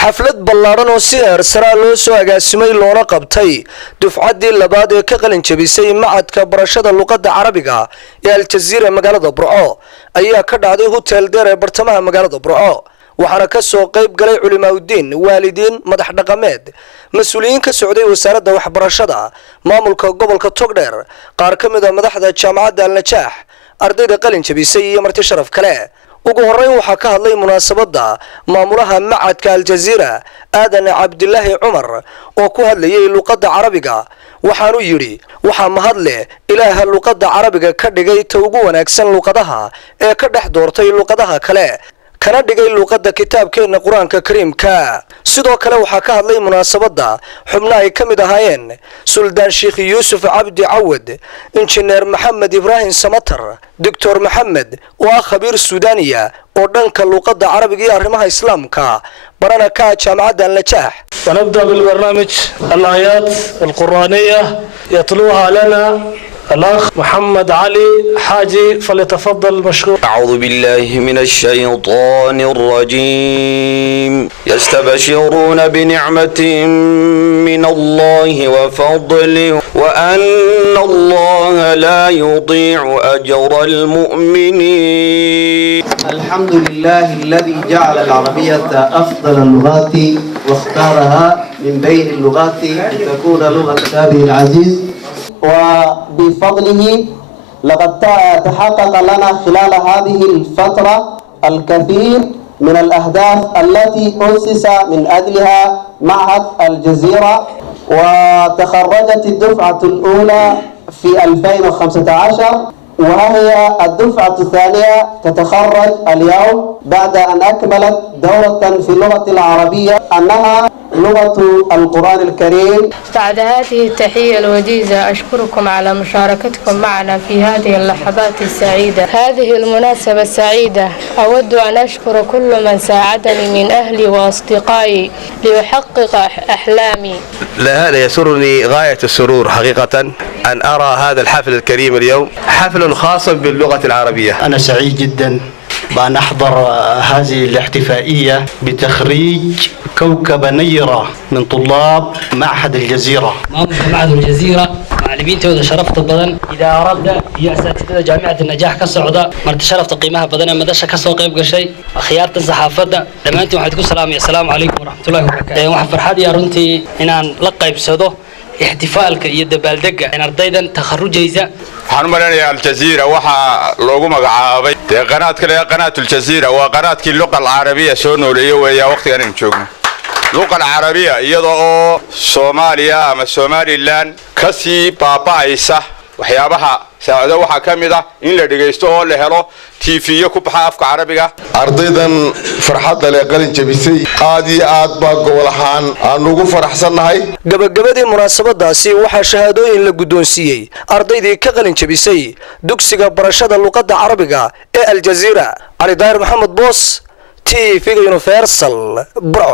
xaflad ballaaran oo si heersaraa loo soo agaasimay loona qabtay dufcaddii labaad ee ka qalin jabisay macadka barashada luqadda carabiga ee aljaziira magaalada burco ayaa ka dhacday hotel deer ee bartamaha magaalada burco waxaana ka soo qayb galay culimaadudiin waalidiin madax dhaqameed mas-uuliyiin ka socday wasaaradda waxbarashada maamulka gobolka togdheer qaar ka mid a madaxda jaamacadda alnajaax ardayda qalin jabisay iyo marti sharaf kale ugu horeyn waxaa ka hadlay munaasabadda maamulaha macadka aljaziira aadan cabdilaahi cumar oo ku hadlayay luqadda carabiga waxaanu yidhi waxaa mahad leh ilaaha luqadda carabiga ka dhigay ta ugu wanaagsan luqadaha ee ka dhex doortay luqadaha kale kana dhigay luqadda kitaabkeena quraanka kariimka sidoo kale waxaa ka hadlay munaasabadda xubno ay ka mid ahaayeen suldaan sheekh yuusuf cabdi cawad injineer maxamed ibraahim samatar doctor maxamed oo ah khabiir suudaaniya oo dhanka luqadda carabiga iyo arrimaha islaamka barana ka jaamacadda alnajaax ونبدأ بالبرنامج الآيات القرآنية يتلوها لنا الأخ محمد علي حاجي فليتفضل مشكور. أعوذ بالله من الشيطان الرجيم يستبشرون بنعمة من الله وفضل وأن الله لا يضيع أجر المؤمنين. الحمد لله الذي جعل العربية أفضل اللغات واختارها من بين اللغات لتكون لغة كتابه العزيز وبفضله لقد تحقق لنا خلال هذه الفترة الكثير من الأهداف التي أسس من أجلها معهد الجزيرة وتخرجت الدفعة الأولى في 2015 وهي الدفعة الثانية تتخرج اليوم بعد أن أكملت دورة في اللغة العربية أنها لغة القرآن الكريم. بعد هذه التحية الوجيزة أشكركم على مشاركتكم معنا في هذه اللحظات السعيدة. هذه المناسبة السعيدة أود أن أشكر كل من ساعدني من أهلي وأصدقائي ليحقق أحلامي. هذا يسرني غاية السرور حقيقة أن أرى هذا الحفل الكريم اليوم حفل خاص باللغة العربية. أنا سعيد جدا بأن أحضر هذه الاحتفائية بتخريج كوكب نيرة من طلاب معهد الجزيرة. معهد الجزيرة معلمين تودا شرفت بدن إذا أردت يا أساتذة جامعة النجاح كصعدة مرت شرفت قيمها بدن مدرسة كسوق قيب شيء خيارة الصحافة لما أنتم حتكون السلام عليكم ورحمة الله وبركاته. وحفر حد يا رنتي إن لقى بسده احتفالك يدبالدقة إن أرديدا تخرج جيزة. waxaan u maleynayaa aljaziira waxaa loogu magacaabay dee qanaad kale qanaatu aljaziira waa qanaadkii luqada carabiga soo nooleeyay weeyaa waqtigan aan joogno luqada carabiga iyadoo oo Soomaaliya ama Somaliland kasii baaba'aysa waxyaabaha saacado waxa kamid ah in la dhageysto oo la helo TV ku baxa afka carabiga ardaydan farxad leh qalin jabisay aad iyo aad baa gobol ahaan aan ugu faraxsanahay. gabagabadii munaasabadaasi waxaa shahaadooyin la guddoonsiiyey ardaydii ka qalin jabisay dugsiga barashada luqadda carabiga ee aljaziira. cali daahir maxamed boos TV Universal Bro.